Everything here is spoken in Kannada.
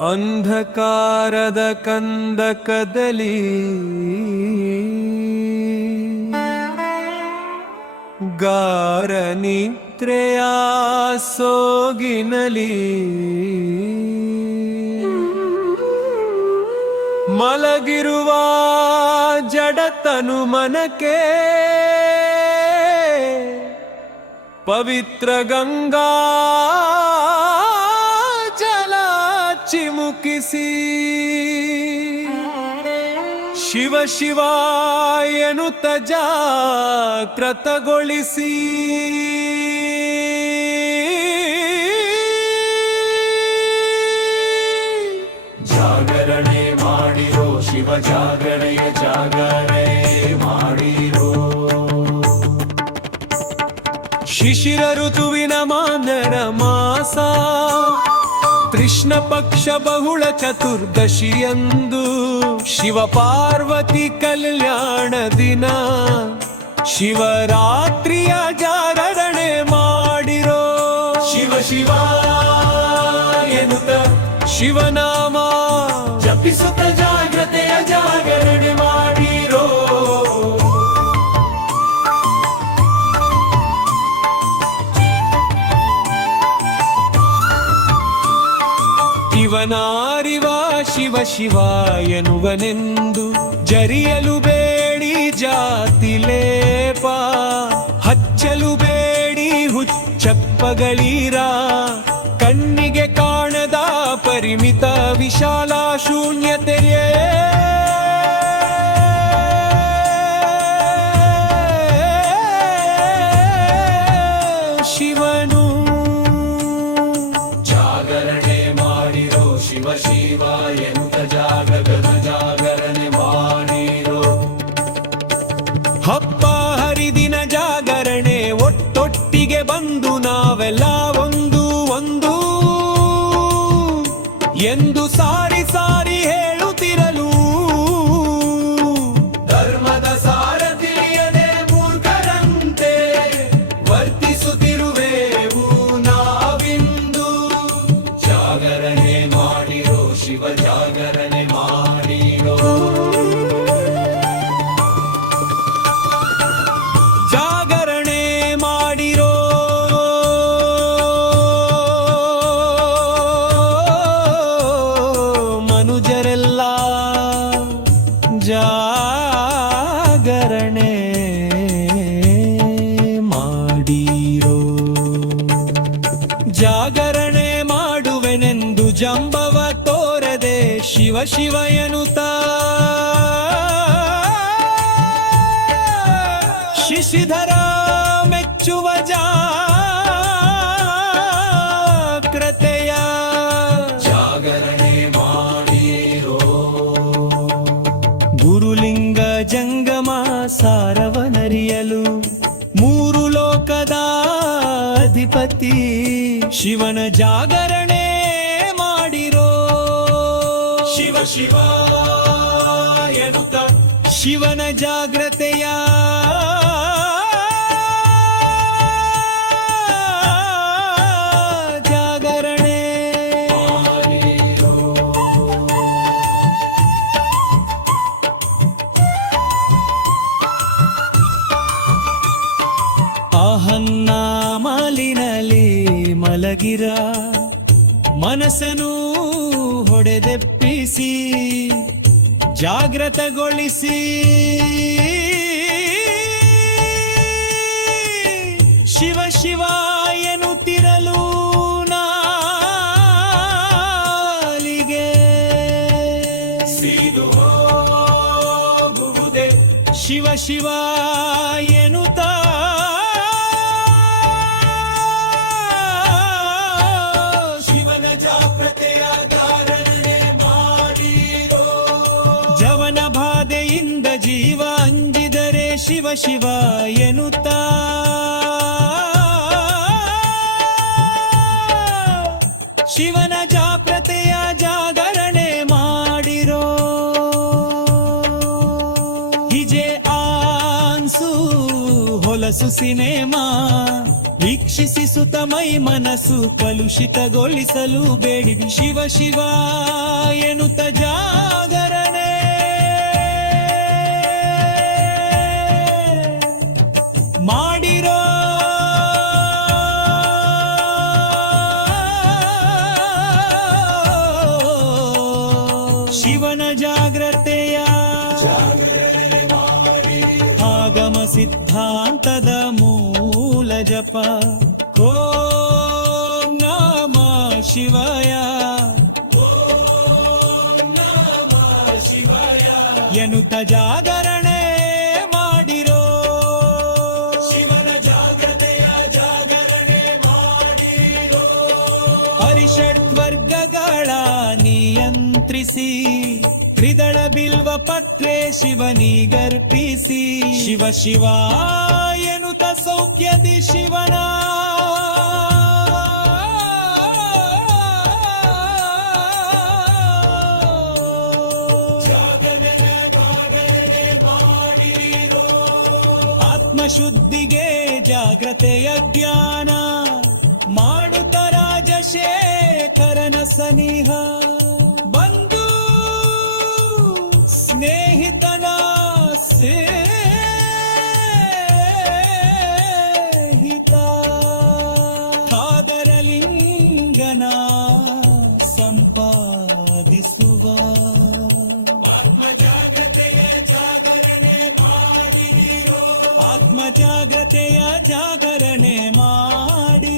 ಅಂಧಕಾರದ ಕಂದಕದಲ್ಲಿ ಗಾರ ನಿದ್ರೆಯ ಸೋಗಿನಲಿ ಮಲಗಿರುವ ಜಡತನು ಮನಕ್ಕೆ ಪವಿತ್ರ ಗಂಗಾ ಜಲ ಚಿಮುಕಿಸಿ ಶಿವ ಶಿವ ಎನ್ನುತ್ತ ಜಾಗೃತಗೊಳಿಸಿ ಜಾಗರಣೆ ಮಾಡಿರೋ ಶಿವ ಜಾಗರಣೆಯ ಜಾಗರಣೆ ಮಾಡಿರೋ ಶಿಶಿರ ಋತುವಿನ ಮಾನರ ಮಾಸ ಕೃಷ್ಣ ಪಕ್ಷ ಬಹುಳ ಚತುರ್ದಶಿಯಂದು ಶಿವ ಪಾರ್ವತಿ ಕಲ್ಯಾಣ ದಿನ ಶಿವರಾತ್ರಿಯ ಜಾಗರಣೆ ಮಾಡಿರೋ ಶಿವ ಶಿವ ಎನ್ನುತ್ತ ಶಿವನಾಮ ಜಪಿಸುತ್ತ ಜಾಗ್ರತೆಯ ಜಾಗರಣೆ ಮಾಡಿರೋ ಇವನಾರಿವ ಶಿವ ಶಿವ ಎನ್ನುವನೆಂದು ಜರಿಯಲು ಬೇಡಿ ಜಾತಿ ಲೇಪ ಹಚ್ಚಲು ಬೇಡಿ ಹುಚ್ಚಪ್ಪಗಳೀರ ಕಣ್ಣಿಗೆ ಕಾಣದ ಪರಿಮಿತ ವಿಶಾಲ ಶೂನ್ಯತೆಯೇ ಶಿವನು ಜಾಗರಣೆ ಮಾಡಿರೋ ಶಿವ ಶಿವ ಎನ್ನುತ್ತ ಜಾಗರಣೆ ಮಾಡಿರೋ ಹಬ್ಬ ಹರಿದಿನ ಜಾಗರಣೆ ಒಟ್ಟೊಟ್ಟಿಗೆ ಬಂದು ನಾವೆಲ್ಲ ಒಂದು ಒಂದು ಎಂದು ಸಾರಿ ಸಾರಿ ಹೇಳುತ್ತಿರಲು ಧರ್ಮದ ಸಾರ ತಿಳಿಯದೆ ಮೂರ್ಖರಂತೆ ವರ್ತಿಸುತ್ತಿರುವೆವು ನಾವಿಂದು ಜಾಗರಣೆ ಮಾಡಿರೋ ಶಿವ ಜಾಗರಣೆ ಮಾಡಿರೋ ಜಾಗರಣೆ ಮಾಡಿರೋ ಮನುಜರೆಲ್ಲ ಜಾಗರಣೆ ಮಾಡಿರೋ ಜಾಗರಣೆ ಮಾಡುವೆನೆಂದು ಜಂಬವ ತೋರದೆ ಶಿವ ಶಿವ ಎನ್ನುತ್ತ ಶಿಶಿಧರ ಮೆಚ್ಚುವ ಜಾಗ್ರತೆಯ ಜಾಗರಣೆ ಮಾಡಿರೋ ಗುರುಲಿಂಗ ಜಂಗಮ ಸಾರವನರಿಯಲು ಮೂರು ಲೋಕದ ಅಧಿಪತಿ ಶಿವನ ಜಾಗರಣೆ ಮಾಡಿರೋ ಶಿವ ಶಿವ ಎನ್ನುತ್ತ ಶಿವನ ಜಾಗ್ರತೆಯ ಜಾಗರಣೆ ಮಾಡಿರೋ ಆಹನ್ನ ಮಾಲಿನಲ್ಲಿ ಮಲಗಿರ ಮನಸ್ಸನ್ನು ಹೊಡೆದೆಪ್ಪಿಸಿ ಜಾಗೃತಗೊಳಿಸಿ ಶಿವ ಶಿವ ಎನ್ನುತ್ತಿರಲು ನಾಲಿಗೆ ಸಿದು ಹೋಗುವುದೇ ಶಿವ ಶಿವ ಎನ್ನುತ್ತ ಶಿವನ ಜಾಗ್ರತೆಯ ಧಾರಣೆ ಮಾಡಿರೋ ಜವನ ಬಾಧೆಯಿಂದ ಜೀವ ಅಂಜಿದರೆ ಶಿವ ಶಿವ ಎನ್ನುತ್ತ ಶಿವನ ಜಾಗ್ರತೆಯ ಜಾಗರಣೆ ಮಾಡಿರೋ ಹಿಜೆ ಆನ್ಸು ಹೊಲಸು ಸಿನೆಮಾ ವೀಕ್ಷ ಪರೀಕ್ಷಿಸಿ ಸುತ ಮೈ ಮನಸ್ಸು ಕಲುಷಿತಗೊಳಿಸಲು ಬೇಡಿರಿ ಶಿವ ಶಿವ ಎನ್ನುತ್ತ ಜಾಗರಣೆ ಮಾಡಿರೋ ಶಿವನ ಜಾಗ್ರತೆಯ ಆಗಮ ಸಿದ್ಧಾಂತದ ಮೂಲ ಜಪ ಓಂ ನಮಃ ಶಿವಾಯ ಎನ್ನುತ್ತ ಜಾಗರಣೆ ಮಾಡಿರೋ ಶಿವನ ಜಾಗ್ರತೆಯ ಜಾಗರಣೆ ಮಾಡಿರೋ ಹರಿಷಡ್ವರ್ಗಗಳ ನಿಯಂತ್ರಿಸಿ ತ್ರಿದಳ ಬಿಲ್ವ ಪತ್ರೆ ಶಿವನಿಗರ್ಪಿಸಿ ಶಿವ ಶಿವ ಎನ್ನುತ್ತ ಸೌಖ್ಯದಿ ಶಿವನ ಆತ್ಮಶುದ್ಧಿಗೆ ಜಾಗ್ರತೆಯ ಜ್ಞಾನ ಮಾಡುತ್ತ ರಾಜಶೇಖರನ ಸನಿಹ ಬಂಧು ಸ್ನೇಹಿತನ ಸೇಹಿತ ಸಾಗರಲಿಂಗನ ಸಂಪಾದಿಸುವ ಆತ್ಮ ಜಾಗ್ರತೆಯ ಜಾಗರಣೆ ಮಾಡಿರೋ ಆತ್ಮ ಜಾಗ್ರತೆಯ ಜಾಗರಣೆ ಮಾಡಿ